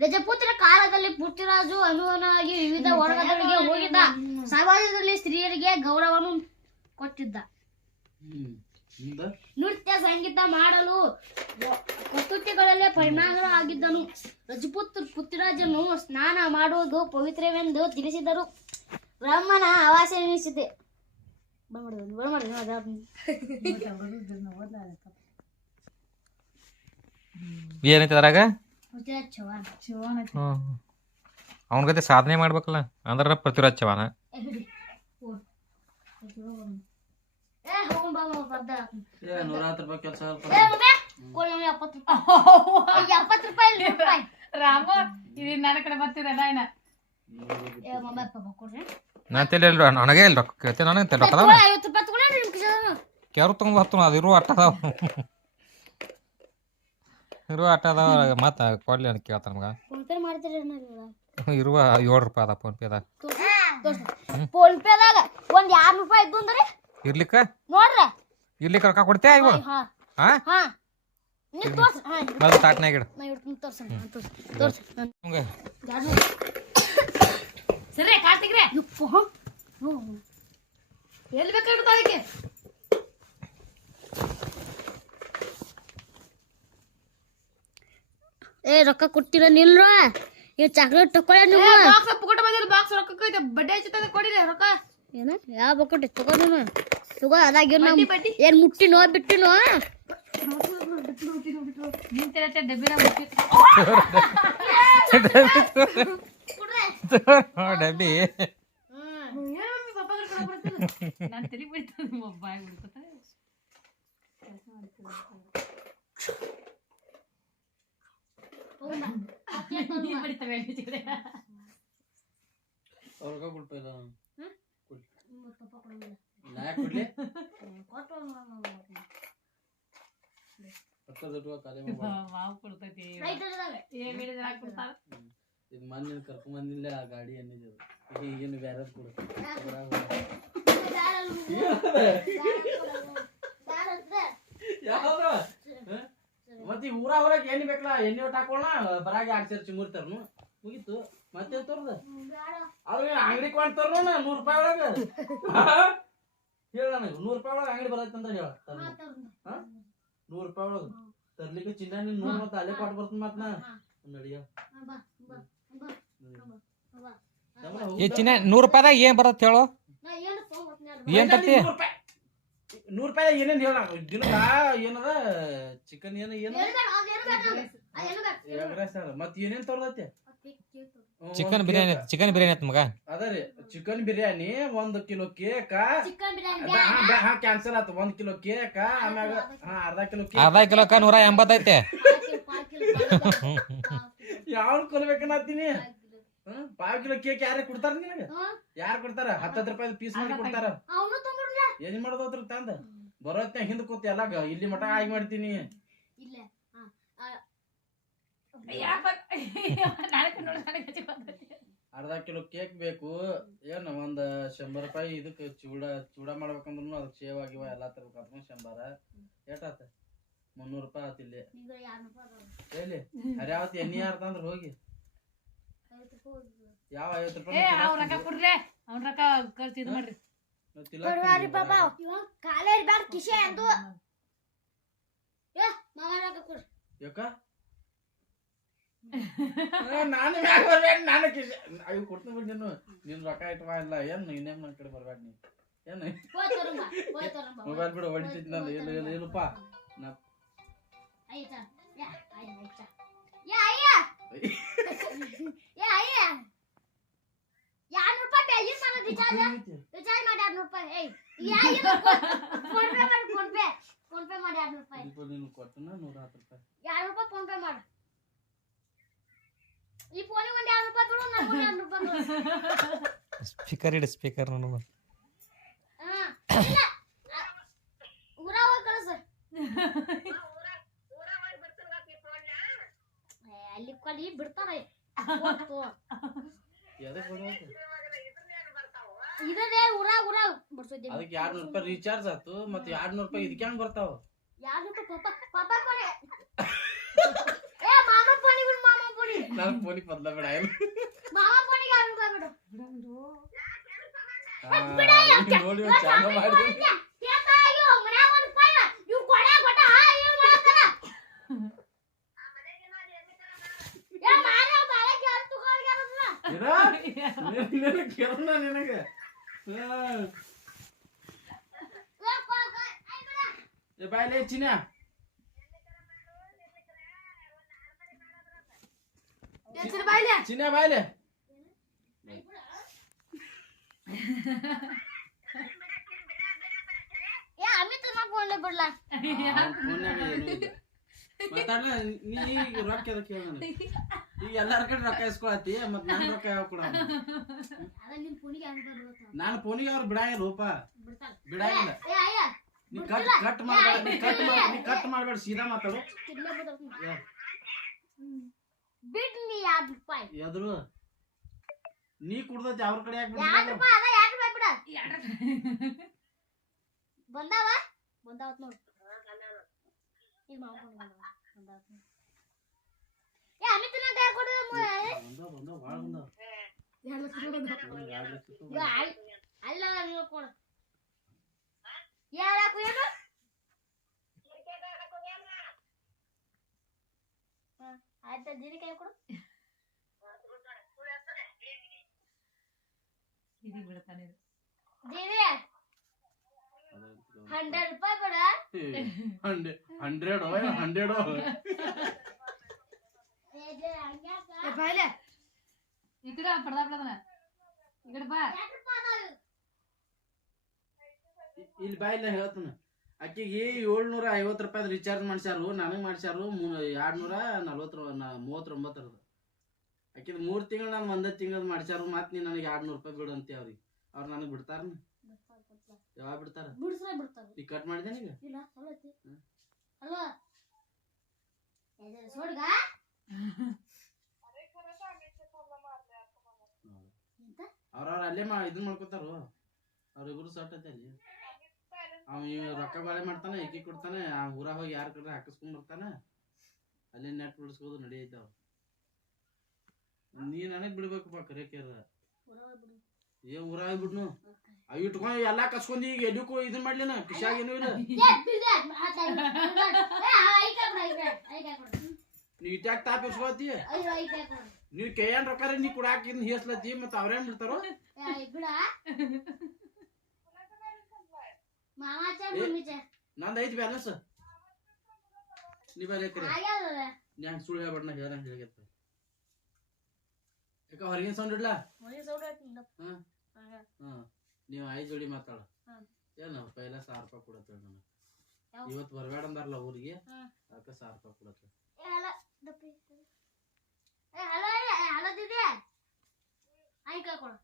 ರಜಪೂತ್ರ ಕಾಲದಲ್ಲಿ ಪೃಥ್ವಿರಾಜು ಅನುವನಾಗಿ ವಿವಿಧ ವರ್ಗಗಳಿಗೆ ಹೋಗಿದ್ದ ಸಮಾಜದಲ್ಲಿ ಸ್ತ್ರೀಯರಿಗೆ ಗೌರವವನ್ನು ಕೊಟ್ಟಿದ್ದ. ನೃತ್ಯ ಸಂಗೀತ ಮಾಡಲು ವ- ಪರಿಣಾಮ ಆಗಿದ್ದನು ರಜಪೂತ್ ಪೃಥ್ವಿರಾಜನು ಸ್ನಾನ ಮಾಡುವುದು ಪವಿತ್ರವೆಂದು ತಿಳಿಸಿದರು. ಬ್ರಹ್ಮನ ಆವಾಸ ಎನಿಸಿದೆ. ಏನೈತೆ ಅದ್ರಾಗ? ಪೃಥ್ವಿರಾಜ್ ಚೌಹಾಣ್ ಹ್ಞೂ ಅವನ ಗತೆ ಸಾಧನೆ ಮಾಡ್ಬೇಕಲ್ಲ ಅಂದ್ರೆ ಪೃಥ್ವಿರಾಜ್ ಚವಾನ ರಾಮ ಇದು ನನ್ನ ಕಡೆ ಬರ್ತಿದೆ ನಾಯನ ಏ ಮಮ್ಮ ಪಾಪ ಕೊಡ್ರಿ ನಾನು ತಲೆ ಇಲ್ಲ ನನಗೆ ಇಲ್ಲ ರೊಕ್ಕ ಕೇಳ್ತೀನಿ ನನಗೆ ರೊಕ್ಕ ಐವತ್ತು ರೂಪಾಯಿ. ಕೆರು ತುಂಬ ಹತ್ತು ಅದು ಇರುವ ಅಟ್ಟ ಅದಾವ ಇರುವ ಆಟ ಅದಾವ ಮತ್ತೆ ಕೊಡ್ಲಿ ಅಂತ ಕೇಳ್ತಾರ ನಮ್ಗೆ. ಫೋನ್ ಪೇ ಮಾಡ್ತೀರಿ ಇರುವ ಏಳು ರೂಪಾಯಿ ಅದ ಫೋನ್ ಪೇದಾಗ ಅದ ಫೋನ್ ಪೇದಾಗ ಒಂದ್ ಎರಡ್ ರೂಪಾಯಿ ಇದ್ದು ಅಂದ್ರೆ? ಇರ್ಲಿಕ್ಕ? ನೋಡ್ರಿ? ಇರ್ಲಿಕ್ಕೆ ರೊಕ್ಕ ಕೊಡ್ತೀಯ ಇವು? ಹಾ. ಹಾ? ನೀವ್ ತೋರ್ಸ್. ಹಾ ಅದು ತಾಟ್ನಾಗ ಇಡು. ನಾ ಇಡ್ತೀನಿ ತೋರ್ಸ ತೋರ್ಸ ತೋರ್ಸ್. ಹಂಗೆ ಸರಿ ಕಾರ್ತಿಕ್ರೆ. ಎಲ್ಲಿ ಬೇಕಾಗಿತ್ತು ಅದಕ್ಕೆ? ಏ ರೊಕ್ಕ ಕೊಟ್ಟಿಲ್ಲ ನಿಲ್ರ. ಈ ಚಾಕ್ಲೇಟ್ ತಕೊಳ್ಳ ನೀವು ಬಾಕ್ಸ್ ಪುಕಟ ಬಂದಿಲ್ಲ ಬಾಕ್ಸ್ ರೊಕ್ಕ ಕೈತೆ ಬಡ್ಡೆ ಹಚ್ಚುತ್ತದೆ ಕೊಡಿರಿ ರೊಕ್ಕ. ಏನ? ಯಾವ ಬಕೊಟ್ಟಿ ತಗೋ ನೀನು. ತಗೋ ಬಡ್ಡಿ ಬಡ್ಡಿ. ಏನ್ ಮುಟ್ಟಿನೋ ಬಿಟ್ಟಿನೋ? ನಿಂತಿರ ನೋ ಮುಟ್ಟಿ. ಡಬ್ಬಿ. ನಾನು ತಿರುಗಿ ಬಿಡ್ತೀನಿ ಬಾಯ್ ಬಿಡ್ತದೆ. ಕೆಲಸ ಬಡಿತವೆ ಅವ್ರಿಗೆ ಕೊಡ್ತಿಲ್ಲ ನಾ ಯಾಕ್ ಕೊಡ್ಲಿ. ಹತ್ತು ದುಡ್ಡು ಇದು ಮೊನ್ನೆ ಕರ್ಕೊಂಡ್ ಬಂದಿಲ್ಲ ಆ ಗಾಡಿ ಏನಿದೆ ಇದು ಈಗೇನು ಬ್ಯಾರೆ ಕೊಡು. ಯಾವ್ದು? ಮತ್ತೆ ಊರ ಹೊರಗೆ ಎಣ್ಣೆ ಬೇಕಲ್ಲ ಎಣ್ಣೆ ಒಟ್ಟು ಹಾಕೋಣ ಬರಾಗಿ ಹಾಕ್ಸಿರ್ ಸೇರಿ ಚಿಮುರ್ತಾರನು ಮುಗೀತು. ಮತ್ತೆ ತೋರ್ದ? ಆದ್ರೆ ಅಂಗಡಿ ಕೊಂಡು ತೋರ್ನ ನೂರು ರೂಪಾಯಿ ಒಳಗೆ? ಹೇಳ ನನಗೆ ನೂರು ರೂಪಾಯಿ ಒಳಗೆ ಅಂಗಡಿ ಬರತ್ತಂತ ಹೇಳ. ನೂರು ರೂಪಾಯಿ ಒಳಗ. ತರ್ಲಿಕ್ಕೆ ಚಿನ್ನ ನೀನು ನೂರು ಮತ್ತೆ ಅಲ್ಲೇ ಕೊಟ್ಟು ಬರ್ತೀನಿ ಮತ್ತ ನಾ. ನಡಿಯ ಏ ಚಿನ್ನ ನೂರು ರೂಪಾಯಿದಾಗ ಏನ್ ಬರತ್ತೆ ಹೇಳು? ಏನ್ ತರ್ತಿ? ನೂರು ರೂಪಾಯಿ ಏನೇನು ಹೇಳ ದಿನದ ಏನದ? ಚಿಕನ್ ಏನ ಏನು? ಎಗ್ ರೈಸ್ ಅದ ಮತ್ತೆ ಏನೇನ್ ತರ್ದೈತಿ? ಚಿಕನ್ ಬಿರಿಯಾನಿ ಚಿಕನ್ ಬಿರಿಯಾನಿ ಐತೆ ಮಗ. ಅದರಿ ರೀ ಚಿಕನ್ ಬಿರಿಯಾನಿ ಒಂದ್ ಕಿಲೋ ಕೇಕ್. ಚಿಕನ್ ಬಿರಿಯಾನಿ ಹಾ ಕ್ಯಾನ್ಸಲ್ ಆತು. ಒಂದ್ ಕಿಲೋ ಕೇಕ್ ಆಮ್ಯಾಗ ಹಾ ಅರ್ಧ ಕಿಲೋ ಕೇಕ್. ಅರ್ಧ ಕಿಲೋ ನೂರ ಎಂಬತ್ತೈತೆ ಯಾವ ಕೊಲ್ಬೇಕನ್ನತ್ತೀನಿ ಹ್ಮ್ ಪಾವ್ ಕಿಲೋ. ಕೇಕ್ ಯಾರೇ ಕೊಡ್ತಾರ ನಿನಗ? ಯಾರು ಕೊಡ್ತಾರ? ಹತ್ತತ್ತು ರೂಪಾಯಿ ಪೀಸ್ ಮಾಡಿ ಕೊಡ್ತಾರ? ಏನ್ ಮಾಡೋದ್ರ ತಂದ? ಬರೋತ್ನ್ಯಾಗ ಹಿಂದ್ ಕೂತಿ ಎಲ್ಲ ಇಲ್ಲಿ ಮಟ ಆಗಿ ಮಾಡ್ತೀನಿ. ಇಲ್ಲ ಅರ್ಧ ಕಿಲೋ ಕೇಕ್ ಬೇಕು. ಏನು ಒಂದ್ ಶಂಬರ್ ರೂಪಾಯಿ ಇದಕ್ ಚೂಡ ಚೂಡ ಮಾಡ್ಬೇಕಂದ್ರೂ ಅದಕ್ಕೆ ಸೇವ್ ಆಗಿವ ಎಲ್ಲಾ ತರ್ಬೇಕಂತ ಶಂಬರ. ಎಷ್ಟಾತ ಮುನ್ನೂರು ರೂಪಾಯಿ ಆತ ಇಲ್ಲಿ. ಎಲ್ಲಿ? ಹರ್ಯಾವತಿ ಎಣ್ಣೆ ಯಾರ್ದಂದ್ರ ಹೋಗಿ. ಯಾವ ಐವತ್ತು ರೂಪಾಯಿ ಅವ್ರ ರೊಕ್ಕ ಕೊಡ್ರಿ ಅವ್ನ ರೊಕ್ಕ ಖರ್ಚು ಇದು ಮಾಡ್ರಿ. ಪಾಪ ಇವಾಗ ಕಾಲೇಜ್ ಬ್ಯಾಡ ಕಿಶೆ ಅಂದು. ಕೊಡು ಯಾಕ? ನಾನು ಮ್ಯಾಗ ಬರ್ಬೇಡ ನಾನು ಕಿಶೆ. ಅಯ್ಯೋ ಕೊಡ್ತೀನಿ ಬಿಡ್ ನೀನು. ನಿನ್ನ ರೊಕ್ಕ ಇಟ್ವ ಇಲ್ಲ ಏನು ಇನ್ನೇನ್ ಕಡೆ ಬರ್ಬೇಡ ನೀ? ಏನ್? ಮೊಬೈಲ್ ಬಿಡು ಹೊಡಿತೈತಿ ನಾನು ಇಲ್ಲ ಇಲ್ಲ ಇಲ್ಲಪ್ಪ ನಾ ಆಯ್ತಾ ಯಾ ಆಯ್ತಾ ಆಯ್ತಾ ಯಾ ಅಯ್ಯ ಯಾ ಅಯ್ಯ ಎರಡು ರೂಪಾಯಿ ಬೇಜಾರ್ ಮಾಡ ರಿಚಾರ್ಜ್ ರಿಚಾರ್ಜ್ ಮಾಡಿ ಎರಡು ರೂಪಾಯಿ ಏಯ್ ಯಾ ಫೋನ್ ಪೇ ಮಾಡಿ ಫೋನ್ ಪೇ ಫೋನ್ ಪೇ ಮಾಡಿ ಎರಡು ರೂಪಾಯಿ. ನೀನು ಕೊಟ್ಟನ ನೂರ ಹತ್ತು ರೂಪಾಯಿ. ಎರಡು ರೂಪಾಯಿ ಫೋನ್ ಪೇ ಮಾಡು. ಈ ಫೋನಿಗೆ ಒಂದು ಎರಡು ರೂಪಾಯಿ ಕೊಡು ಎರಡು ರೂಪಾಯಿ ಸ್ಪೀಕರ್ ಇಡು ಸ್ಪೀಕರ್ ಊರ ಹೋಗಿ ಕಳಿಸು. ಏ, ಅಲ್ಲಿ ಕಲಿ ಬಿಡ್ತಾರೆ ಹೋಗ್ತು. ಇರದೇ ಊರ ಊರ ಬಿಡ್ಸೋದಿ ಅದಕ್ಕೆ ಎರಡ್ ನೂರು ರೂಪಾಯಿ ರೀಚಾರ್ಜ್ ಆತು ಮತ್ತೆ ಎರಡ್ ನೂರು ರೂಪಾಯಿ ಇದಕ್ಕೆ ಹೆಂಗ್ ಬರ್ತಾವ? ಯಾರು ಪಾಪ ಪಾಪ ಕೊಡಿ. ಏ ಮಾಮ ಪೋಣಿ ಬಿಡು ಮಾಮ ಪೋಣಿ ನಾನು ಫೋನಿಗೆ ಬದಲ ಬೇಡ ಫೋನಿಗೆ ಆರು ರೂಪಾಯಿ ಬಿಡು. ನೋಡಿ ಚಾಲು ಮಾಡಿ ನಿನಗೆ. ಕೇಳೋಣ ನಿನಗೆ ಹಾ. ಏ ಕೊ ಕೊ ಐ ಬಿಡ ಏ ಬಾಯ್ಲೆ ಚಿನ್ನ ಎತ್ತಿನ ಬಾಯ್ಲೆ ಚಿನ್ನ ಈಗ ಎಲ್ಲಾರ ಕಡೆ ರೊಕ್ಕ ಇಸ್ಕೊಳತಿ ಮತ್ ನನ್ ರೊಕ್ಕ ಯಾವ ಕೊಡ ಅದ ನಿಮ್ ಫೋನಿಗೆ ನಾನು ಅವ್ರು ಬಿಡಾಯಿಲ್ಲ ರೂಪ. ಬಿಡಾಯಿಲ್ಲ ಅಯ್ಯ ನೀ ಕಟ್ ಕಟ್ ಮಾಡ್ಬೇಡ ನೀ ಕಟ್ ಮಾಡ್ ನೀ ಕಟ್ ಮಾಡ್ಬೇಡ ಸೀದಾ ಮಾತಾಡು. ಬಿಡ್ ನೀ ಕುಡ್ದೈತಿ ರೂಪಾಯಿ. ಎದ್ರು. ನೀ ಕುಡ್ದತಿ ಅವ್ರ ಕಡೆ ಯಾಕೆ ಎರಡು ಬಿಡ್ಬೇಕು ರೂಪಾಯಿ ಅದ ಎರಡು ರೂಪಾಯಿ ಬಿಡ ಬಂದಾವ? ಬಂದಾವತ್ ನೋಡು. ಬಂದಾವತ್ ನೋಡು. ಏ ಅಮಿತ್ ನಾ ಕೈ ಕೊಡು ಬಂದವ ಬಂದವ ಭಾಳ ಬಂದವ ಎರಡು ಲಕ್ಷ ರೂಪಾಯಿ ಬಂದವ. ಒಂದ್ ಎರಡ್ ಲಕ್ಷ ರೂಪಾಯಿ ಅಲ್ಲ ಅಲ್ಲ ನೀವು ಕೊಡು ಯಾರಾಕು ಏನು ಹ, ಆಯ್ತಾ ಜೀರಿಕಾಯಿ ಕೊಡು ಇದೀಗ ಬಿಡ್ತಾನೆ ಇದು. ಜೀರಿ ಹಂಡ್ರೆಡ್ ರೂಪಾಯಿ ಕೊಡ ಹಂಡ್ರೆಡ್ ಹಂಡ್ರೆಡ್ ಹಂಡ್ರೆಡ್ ಏ ಬಾಯ್ ಈ ಕಡೆ ಆಕೆಗೆ ಇಲ್ಲಿ ಬಾಯಿಲ್ಲ ಹೇಳ್ತಾನ. ಆಕಿಗೆ ಏಳ್ನೂರ ಐವತ್ತು ರೂಪಾಯಿ ರಿಚಾರ್ಜ್ ಮಾಡ್ಸ್ಯಾರು ನನಗೆ ಮಾಡ್ಸ್ಯಾರು ಮೂ ಎರಡ್ನೂರ ನಲ್ವತ್ತು ಮೂವತ್ತೊಂಬತ್ತರದು. ಆಕಿದ್ ಮೂರು ತಿಂಗಳು ನಾನು ಒಂದೇ ತಿಂಗಳು ಮಾಡ್ಸ್ಯಾರು ಮತ್ತೆ ನೀನು ನನಗೆ ಎರಡು ನೂರು ರೂಪಾಯಿ ಬಿಡು ಅಂತೆ ಅವ್ರಿಗೆ. ಅವ್ರು ನನಗೆ ಬಿಡ್ತಾರ ಯಾವಾಗ ಬಿಡ್ತಾರ? ಈಗ ಕಟ್ ಈಗ ಅವ್ರವ್ರ ಅಲ್ಲೇ ಮಾ ಇದನ್ನ ಮಾಡ್ಕೋತಾರು ಅವ್ರಿಬ್ರು ಸಟ್ ಐತೆ ಅಲ್ಲಿ. ಅವ ರೊಕ್ಕ ಬಾಳೆ ಮಾಡ್ತಾನೆ ಏಕಿ ಕೊಡ್ತಾನೆ, ಆ ಊರಾಗ ಹೋಗಿ ಯಾರ ಕಡೆ ಹಾಕಿಸ್ಕೊಂಡ್ ಬರ್ತಾನೆ. ಅಲ್ಲೇ ನೆಟ್ ಬಿಡಿಸ್ಬೋದು ನಡೆಯೈತೆ ನೀ ನನಗ್ ಬಿಡ್ಬೇಕಪ್ಪ ಕರೆ ಏ ಊರಾಗ ಬಿಡ್ನು. ಅವ್ ಇಟ್ಕೊಂಡು ಎಲ್ಲಾ ಕಸ್ಕೊಂಡ್ ಈಗ ಎದಕ್ಕೂ ಇದನ್ ಮಾಡ್ಲಿನ ಏನು ಇಲ್ಲ. ಏ, ಬಿಡು, ಆ ಟೈಮ್. ಏ, ಆ ಐಕಾಯ್ ಕೊಡು, ಐಕಾಯ್, ಐಕಾಯ್ ಕೊಡು. ನೀ ಇಟ್ಯಾಕ್ ತಾಪ್ ಕೊಡು. ನೀವ್ ಕೈಯನ್ ರೊಕ್ಕ ನೀ ಕುಡಾಕ ಇನ್ ಹೇಸ್ಲತಿ ಮತ್ತ ಅವ್ರೇನ್ ಬಿಡ್ತಾರೋ ನಂದ ಐತಿ ಬ್ಯಾಲೆನ್ಸ್ ನೀ ಬೇರೆ ಕರೆ. ನೀ ಹಂಗ ಸುಳ್ಳು ಹೇಳ್ಬೇಡ ನಾ ಹೇಳ್ದಂಗ ಹೇಳಿಗತ್ತ ಯಾಕ ಹೊರಗಿನ ಸೌಂಡ್ ಇಡ್ಲಾ ನೀವು ಐದ್ ಜೋಡಿ ಮಾತಾಡ. ಏನ ಪೈಲ ಸಾವಿರ ರೂಪಾಯಿ ಕೊಡತ್ತೇಳ ನನಗೆ? ಇವತ್ತು ಬರಬೇಡ ಅಂದಾರಲ್ಲ ಊರಿಗೆ. ಅದಕ್ಕೆ ಸಾವಿರ ರೂಪಾಯಿ ಕೊಡತ್ತೆ ಏ, ಹಲೋ, ದಪ್ಪಿ. ಏ, ಹಲೋ, ಏ, ಹಲೋ ದೀದಿ. ಐಕಾಯ್ ಕೊಡು.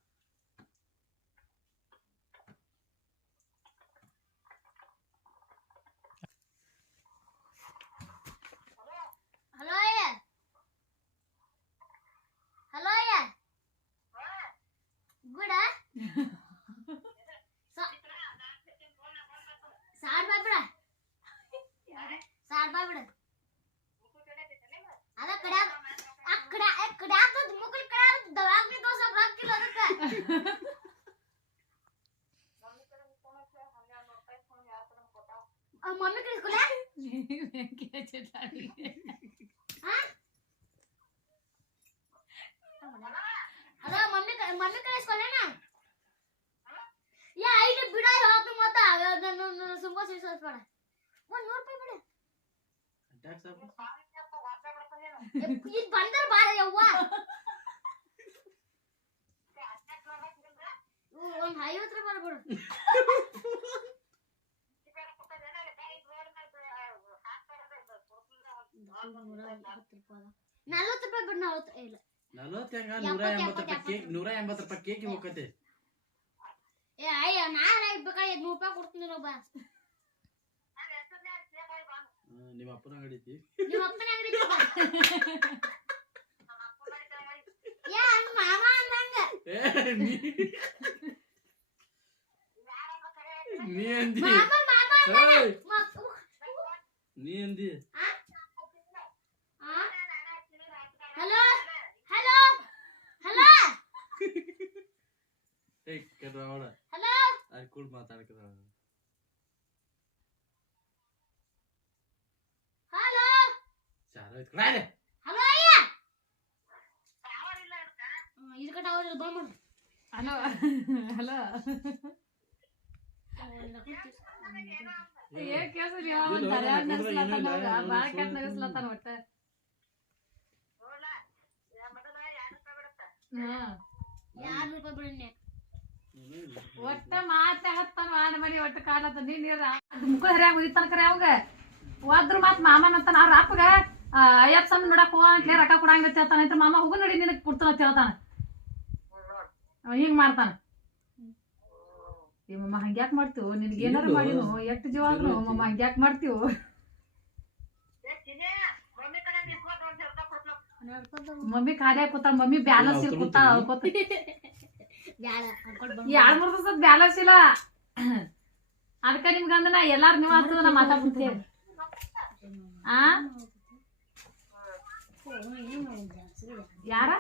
ಹಲೋ ಅಯ್ಯ ಹಲೋ ಅಯ್ಯ ಗುಡ ಸಾರ್ ಬಾಯ್ ಬಿಡ ಸಾರ್ ಬಾಯ್ ಬಿಡ ಅದ ಕಡ ಆ ಕಡ ಆ ಕಡ ಆತದ ಮುಗುಲ್ ಕಡ ಆತದ ದವಾಗ್ನಿ ದೋಸ ರೊಕ್ಕಿಲ್ಲ ಅದಕ್ಕ ಆ ಮಮ್ಮಿ ಕಳಿಸ್ಕೊಲ ಬೆಂಕಿ ಹಚ್ಚಿಟ್ಟಾಳಿ. ಅದ ಮಮ್ಮಿ ಕ- ಮಮ್ಮಿ ಕಳಿಸ್ಕೊಲೇನ ಯಾ ಐದು ಬಿಡ ಹೋತು ಮತ್ತ ನನ್ನ ಸುಂಬ ಸಿಸ್ಬೇಡ ಒಂದ್ ನೂರು ರೂಪಾಯಿ ಬಿಡ ಟ್ಯಾಕ್ಸ್ ಇದು ಬಂದರ್ ಬಾರ ಯವ್ವ ಒಂದ್ ಐವತ್ತು ರೂಪಾಯಿ ಬಿಡು ನಲ್ವತ್ತು ರೂಪಾಯಿ ಬಿಡು ನಲ್ವತ್ತು ಇಲ್ಲ ನಲ್ವತ್ತು ಹೆಂಗ ನೂರ ಎಂಬತ್ತು ರೂಪಾಯಿ ಕೇಕ್ ನೂರ ಎಂಬತ್ತು ರೂಪಾಯಿ ಕೇಕ್ ಹೋಗತ್ತೆ ಏ ಅಯ್ಯ ನಾನು ಬೇಕಾದ್ರೆ ನೂರು ರೂಪಾಯಿ ಕೊಡ್ತೀನಿ ಒಬ್ಬ ನಿಮ್ಮ ಅಪ್ಪನ ಅಂಗಡಿ ಐತಿ ನಿಮ್ಮ ಅಪ್ಪನ ಅಂಗಡಿ ಯಾ ಹಂಗ್ ಮಾಮ ಅಂದಂಗ ಏ, ನೀ- ನೀ ಅಂದಿ ಮಾಮ ಮಾಮ ಏಯ್, ಮ- ನೀ ಅಂದಿ ಹಲೋ ಏ ಕೆಟ್ಟ ಅವಳ ಹಲೋ ಅಲ್ಲಿ ಕೂಡ ಮಾತಾಡ್ಕದ ಹಲೋ ಚಾರ ಐತ್ ಕಡೆ ಹಲೋ ಅಯ್ಯ? ಹ್ಮ್, ಹಲೋ ಹಲೋ ಅವ್ರು ಬಂದ್ಬಿಡ್ರಿ ಹಲೋ ಹಲೋ ಏನ್ ಕೇಳ್ಸಲಿ ಒಂದ್ ತರ್ಯಾಗ್ ನಗಸ್ಲತ್ತಾನ ಅವ್ಗ, ಬಾಳ ಕೆಟ್ಟ ನಗಸ್ಲತ್ತಾನ ಒಟ್ಟ. ಹಾ. ಯಾರು ರೂಪಾಯಿ ಬಿಡಣ್ಣೆ ಒಟ್ಟ ಮಾತಾಡತ್ತಾನ ಆಡ ಮಾಡಿ ಒಟ್ಟ ಕಾಡತ್ತ ನೀನ್ ಮುಖ ಹರಿಯಾಗ ಉದಿತಾನ ಕರೆ ಅವಾಗ. ಹೋದ್ರ ಮಾತ್ ಮಾಮನ ಅಂತಾನ ಅವ್ರ ಅಪ್ಪಗ ಆ, ಅಯ್ಯಪ್ಪ ಸ್ವಾಮಿ ನೋಡಕ್ ಹೋಗ ಅಂತ ರೊಕ್ಕ ಕೊಡಂಗ ಅಂತ ಹೇಳ್ತಾನ. ಐತ್ರ ಮಾಮ ಹೋಗು ನಡಿ ನಿನಗ್ ಕೊಡ್ತಾನ ಅಂತ ಹೇಳ್ತಾನ. ಅವ ಹಿಂಗ್ ಮಾಡ್ತಾನ. ಮಮ್ಮ ಹಂಗ್ಯಾಕ್ ಮಾಡ್ತೀವೋ? ನಿನ್ಗೆ ಏನಾರ ಮಾಡಿನೋ? ಎಷ್ಟು ಜೀವ ಅಂದ್ರು ಮಮ್ಮ ಹಂಗ್ಯಾಕ್ ಮಾಡ್ತೀವೋ? ಮಮ್ಮಿ ಖಾಲಿ ಕೂತಾಳ. ಮಮ್ಮಿ ಬ್ಯಾಲೆನ್ಸ್ ಇಲ್ಲ ಕೂತಾಳ ಕೂತ ಎರಡ್ ಮೂರ್ ದಿವಸ ಬ್ಯಾಲೆನ್ಸ್ ಇಲ್ಲ. ಅದಕ್ಕ ನಿಮ್ಗ ಅಂದ ನಾ ಎಲ್ಲಾರು ನೀವು ಆಗ್ತದ ನಾ ಮಾತಾಡ್ಬಿಡ್ತೀವಿ ಆ? ಯಾರ?